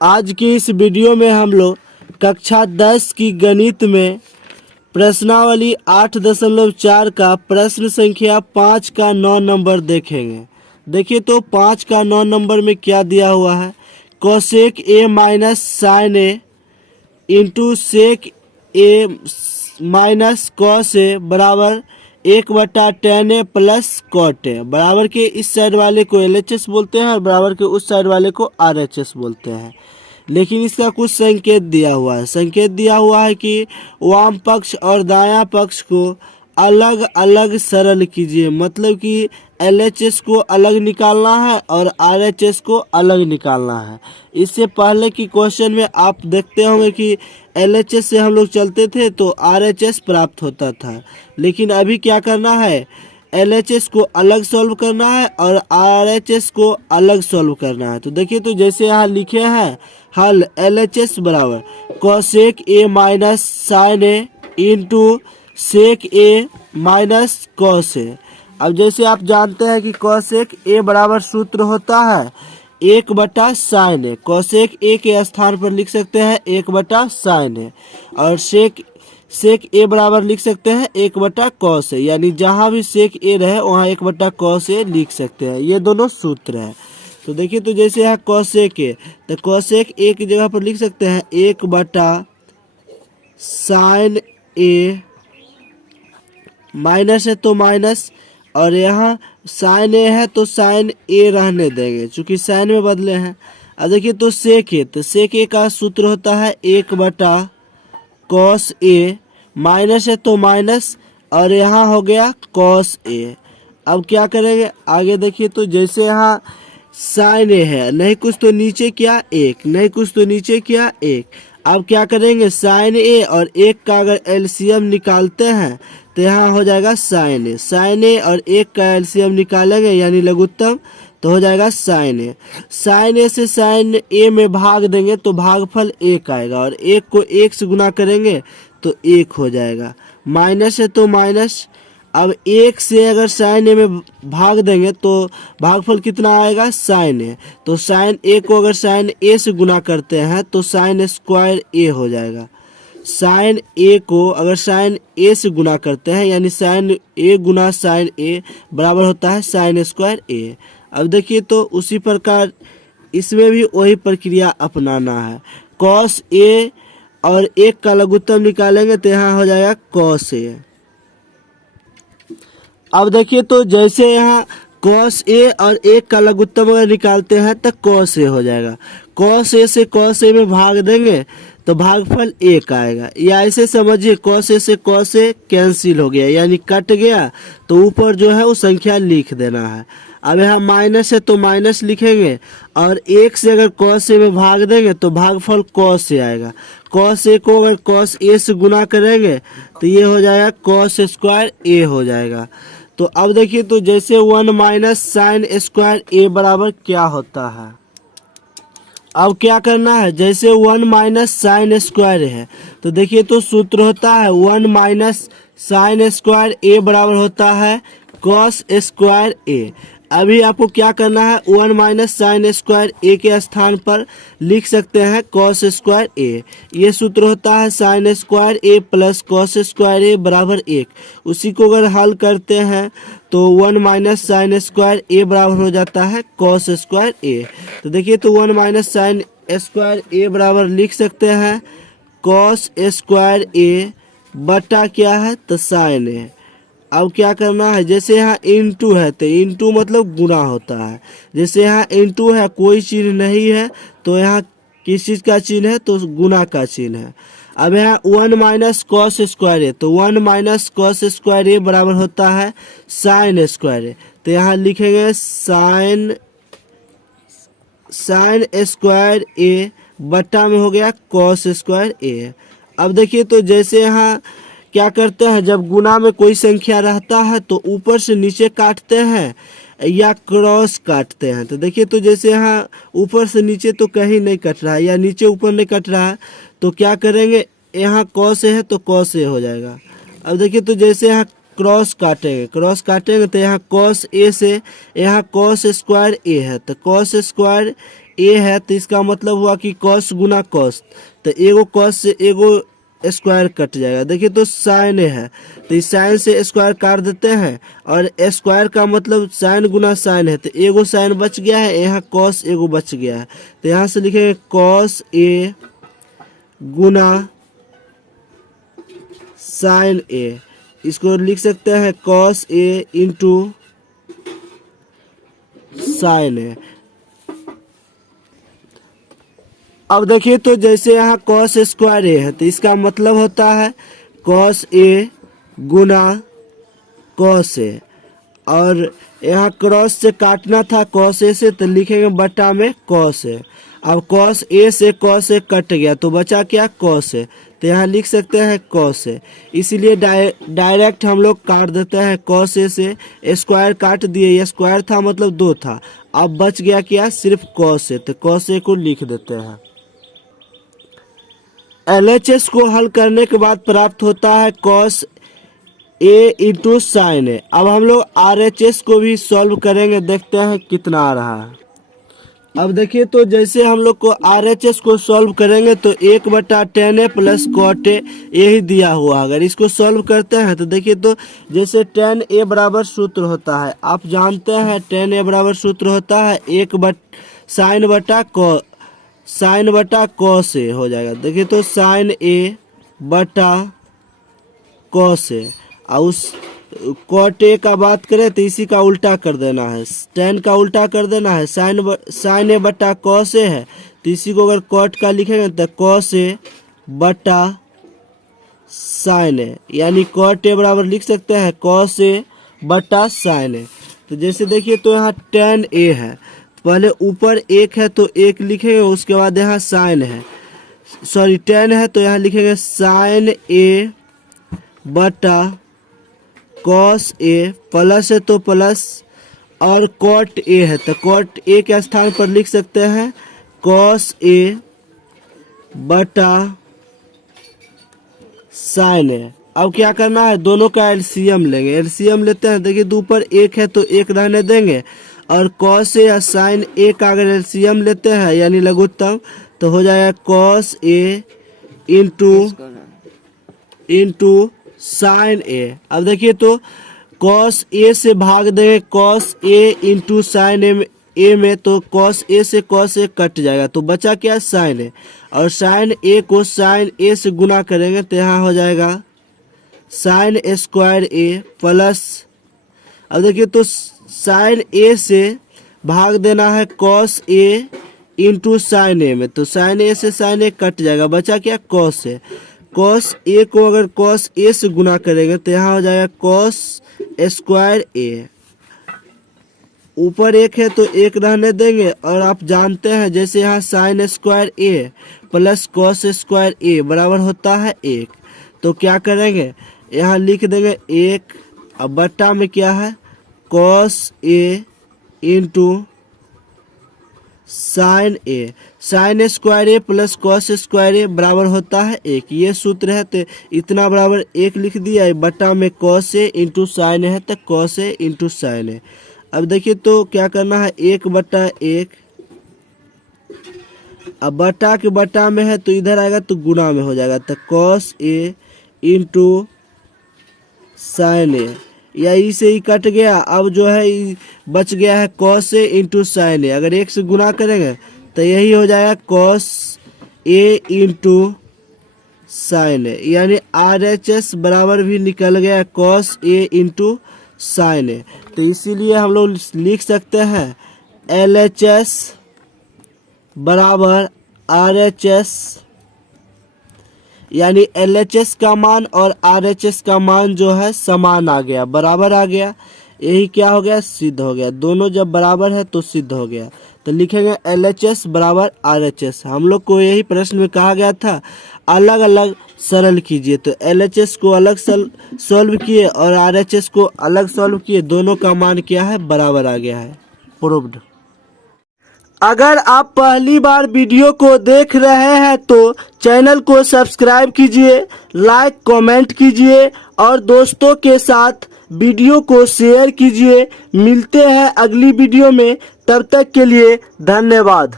आज की इस वीडियो में हम लोग कक्षा 10 की गणित में प्रश्नावली 8.4 का प्रश्न संख्या 5 का 9 नंबर देखेंगे। देखिए तो 5 का 9 नंबर में क्या दिया हुआ है। Cosec a minus sine a into sec a minus cos a बराबर 1/tan A plus cot A. बराबर के इस साइड वाले को LHS बोलते हैं और बराबर के उस साइड वाले को RHS बोलते हैं। लेकिन इसका कुछ संकेत दिया हुआ है। संकेत दिया हुआ है कि वाम पक्ष और दायां पक्ष को अलग अलग सरल कीजिए। मतलब कि LHS को अलग निकालना है और RHS को अलग निकालना है। इससे पहले की क्वेश्चन में आप देखते होंगे कि LHS से हम लोग चलते थे तो RHS प्राप्त होता था। लेकिन अभी क्या करना है, LHS को अलग सॉल्व करना है और RHS को अलग सॉल्व करना है। तो देखिए तो जैसे यहाँ लिखे हैं हल LHS बराबर cosec a minus sine a into sec a minus cos a. अब जैसे आप जानते हैं कि कोसेक ए बराबर सूत्र होता है 1/साइन ए। कोसेक ए के स्थान पर लिख सकते हैं 1/साइन ए और सेक ए बराबर लिख सकते हैं 1/कॉस ए। यानी जहां भी सेक ए रहे वहां 1/कॉस ए लिख सकते हैं। ये दोनों सूत्र है। तो देखिए तो जैसे है कोसेक ए, तो कोसेक ए की जगह पर लिख सकते हैं 1/साइन ए, माइनस है तो माइनस, और यहाँ साइन ए है तो साइन ए रहने देंगे चूंकि साइन में बदले हैं। अब देखिए तो सेक ए, तो सेक ए का सूत्र होता है 1/कॉस ए, माइनस है तो माइनस और यहाँ हो गया कॉस ए। अब क्या करेंगे आगे देखिए तो जैसे यहाँ साइन ए है, नहीं कुछ तो नीचे क्या एक, नहीं कुछ तो नीचे क्या एक। अब क्या करेंगे साइन ए और एक का अगर एलसीएम निकालते हैं तो यहाँ हो जाएगा साइन ए। साइन ए और एक का एलसीएम निकालेंगे यानी लघुत्तम तो हो जाएगा साइन ए। साइन ए से साइन ए में भाग देंगे तो भागफल 1 आएगा और 1 को 1 से गुना करेंगे तो 1 हो जाएगा। माइनस है तो माइनस, अब 1 से अगर साइन ए में भाग देंगे तो भागफल कितना आएगा साइन ए। तो साइन ए को अगर साइन ए से गुना करते हैं तो साइन स्क्वायर ए हो जाएगा। साइन ए को अगर साइन ए से गुना करते हैं यानी साइन ए गुना साइन ए बराबर होता है साइन स्क्वायर ए। अब देखिए तो उसी प्रकार इसमें भी वही प्रक्रिया अपनाना है। कॉस ए और एक का लघुत्तम निकालेंगे तो यहाँ हो जाएगा कॉस ए। अब देखिए तो जैसे यहाँ कॉस ए और एक का लघुत्तम अगर निकालते हैं तो कॉस ए हो जाएगा। कॉस ए से कॉस ए में भाग देंगे तो भागफल 1 आएगा। या ऐसे समझिए कॉस ए से कॉस ए कैंसिल हो गया यानी कट गया, तो ऊपर जो है वो संख्या लिख देना है। अब यहाँ माइनस है तो माइनस लिखेंगे और 1 से अगर कॉस ए में भाग देंगे तो भागफल कॉस ए आएगा। कॉस ए को अगर कॉस ए से गुना करेंगे तो ये हो जाएगा कॉस स्क्वायर ए हो जाएगा। तो अब देखिए तो जैसे 1 माइनस साइन स्क्वायर ए बराबर क्या होता है। अब क्या करना है, जैसे 1 माइनस साइन स्क्वायर है तो देखिए तो सूत्र होता है 1 माइनस साइन स्क्वायर ए बराबर होता है कॉस स्क्वायर ए। अभी आपको क्या करना है 1 माइनस साइन स्क्वायर ए के स्थान पर लिख सकते हैं कॉस स्क्वायर ए। ये सूत्र होता है साइन स्क्वायर ए प्लस कॉस स्क्वायर ए बराबर 1। उसी को अगर हल करते हैं तो 1 माइनस साइन स्क्वायर ए बराबर हो जाता है कॉस स्क्वायर ए। तो देखिए तो 1 माइनस साइन स्क्वायर ए बराबर लिख सकते हैं कॉस स्क्वायर ए बटा क्या है तो साइन ए। अब क्या करना है, जैसे यहाँ इंटू है तो इंटू मतलब गुना होता है। जैसे यहाँ इंटू है कोई चिन्ह नहीं है तो यहाँ किस चीज़ का चिन्ह है तो गुना का चिन्ह है। अब यहाँ 1 माइनस कॉस स्क्वायर ए, तो 1 माइनस कॉस स्क्वायर ए बराबर होता है साइन स्क्वायर ए। तो यहाँ लिखेंगे साइन स्क्वायर ए बट्टा में हो गया कॉस स्क्वायर ए। अब देखिए तो जैसे यहाँ क्या करते हैं, जब गुना में कोई संख्या रहता है तो ऊपर से नीचे काटते हैं या क्रॉस काटते हैं। तो देखिए तो जैसे यहाँ ऊपर से नीचे तो कहीं नहीं कट रहा है या नीचे ऊपर नहीं कट रहा है तो क्या करेंगे, यहाँ कॉस ए है तो कॉस ए हो जाएगा। अब देखिए तो जैसे यहाँ क्रॉस काटेंगे तो यहाँ कॉस ए से यहाँ कॉस स्क्वायर ए है तो कॉस स्क्वायर ए है तो इसका मतलब हुआ कि कॉस गुना कॉस, तो एगो कॉस से एगो स्क्वायर कट जाएगा। देखिए तो साइन ए है तो इस साइन से स्क्वायर काट देते हैं, और स्क्वायर का मतलब साइन गुना साइन है, तो एगो साइन बच गया है, यहाँ कॉस एगो बच गया है, तो यहाँ से लिखेंगे कॉस ए गुना साइन ए। इसको लिख सकते हैं कॉस ए इंटू साइन ए। अब देखिए तो जैसे यहाँ कॉस स्क्वायर ए है तो इसका मतलब होता है cos A Guna cos A, और यहाँ क्रॉस से काटना था कॉस ए से तो लिखेंगे बटा में कॉस ए। अब कॉस ए से कॉस ए कट गया तो बचा क्या कॉस ए, तो यहाँ लिख सकते हैं कॉस ए। इसीलिए डायरेक्ट हम लोग काट देते हैं कॉस ए से, स्क्वायर काट दिए, ये स्क्वायर था मतलब 2 था, अब बच गया क्या सिर्फ कॉस ए, तो कॉस ए को लिख देते हैं। LHS को हल करने के बाद प्राप्त होता है कॉस ए इंटू साइन ए। अब हम लोग RHS को भी सॉल्व करेंगे, देखते हैं कितना आ रहा है। अब देखिए तो जैसे हम लोग को RHS को सॉल्व करेंगे तो 1/10 प्लस कॉट ए यही दिया हुआ, अगर इसको सॉल्व करते हैं तो देखिए तो जैसे tan a बराबर सूत्र होता है, आप जानते हैं tan a बराबर सूत्र होता है साइन बटा कॉस ए हो जाएगा। देखिए तो साइन ए बटा कॉस ए, और उस कॉट ए का बात करें तो इसी का उल्टा कर देना है, tan का उल्टा कर देना है, साइन ए बटा कॉस ए है तो इसी को अगर कॉट का लिखेंगे तो कॉस ए बटा साइन ए, यानी कॉट ए बराबर लिख सकते हैं कॉस ए बटा साइन ए। तो जैसे देखिए तो यहाँ tan ए है, पहले ऊपर 1 है तो 1 लिखेंगे, उसके बाद यहाँ साइन है, सॉरी tan है तो यहाँ लिखेंगे साइन ए बटा कॉस ए, प्लस है तो प्लस, और कॉट ए है तो कॉट ए के स्थान पर लिख सकते हैं कॉस ए बटा साइन ए। अब क्या करना है, दोनों का एलसीएम लेंगे, एलसीएम लेते हैं। देखिए ऊपर 1 है तो 1 रहने देंगे, और कॉस ए या साइन ए का अगर एलसीएम लेते हैं यानी लघुत्तम तो हो जाएगा कॉस ए इंटू साइन ए। अब देखिए तो कॉस ए से भाग देंगे कॉस ए इंटू साइन ए में, तो कॉस ए से कॉस ए कट जाएगा तो बचा क्या साइन ए, और साइन ए को साइन ए से गुना करेंगे तो यहाँ हो जाएगा साइन स्क्वायर ए प्लस, अब देखिए तो साइन ए से भाग देना है कॉस ए इंटू साइन ए में, तो साइन ए से साइन ए कट जाएगा, बचा क्या कॉस ए। कॉस ए को अगर कॉस ए से गुना करेंगे तो यहाँ हो जाएगा कॉस स्क्वायर ए, ऊपर 1 है तो 1 रहने देंगे, और आप जानते हैं जैसे यहाँ साइन स्क्वायर ए प्लस कॉस स्क्वायर ए बराबर होता है 1, तो क्या करेंगे यहाँ लिख देंगे 1, अब बट्टा में क्या है cos A into sine A, sine square A plus cos square ए बराबर होता है 1, ये सूत्र है तो इतना बराबर 1 लिख दिया, बटा में कॉस ए इंटू साइन है तो कॉस ए इंटू साइन ए। अब देखिए तो क्या करना है 1/1, अब बटा के बटा में है तो इधर आएगा तो गुना में हो जाएगा, तो कॉस ए इंटू साइन ए, या ई से ही कट गया, अब जो है बच गया है कॉस ए इंटू साइन ए, अगर 1 से गुना करेंगे तो यही हो जाएगा कॉस ए इंटू साइन ए, यानी RHS बराबर भी निकल गया कॉस ए इंटू साइन ए। तो इसीलिए हम लोग लिख सकते हैं LHS बराबर RHS, यानी LHS का मान और RHS का मान जो है समान आ गया, बराबर आ गया, यही क्या हो गया सिद्ध हो गया, दोनों जब बराबर है तो सिद्ध हो गया। तो लिखेंगे LHS बराबर RHS। हम लोग को यही प्रश्न में कहा गया था अलग अलग सरल कीजिए, तो LHS को अलग सॉल्व किए और RHS को अलग सॉल्व किए, दोनों का मान क्या है बराबर आ गया है, प्रूव्ड। अगर आप पहली बार वीडियो को देख रहे हैं तो चैनल को सब्सक्राइब कीजिए, लाइक कमेंट कीजिए और दोस्तों के साथ वीडियो को शेयर कीजिए। मिलते हैं अगली वीडियो में, तब तक के लिए धन्यवाद।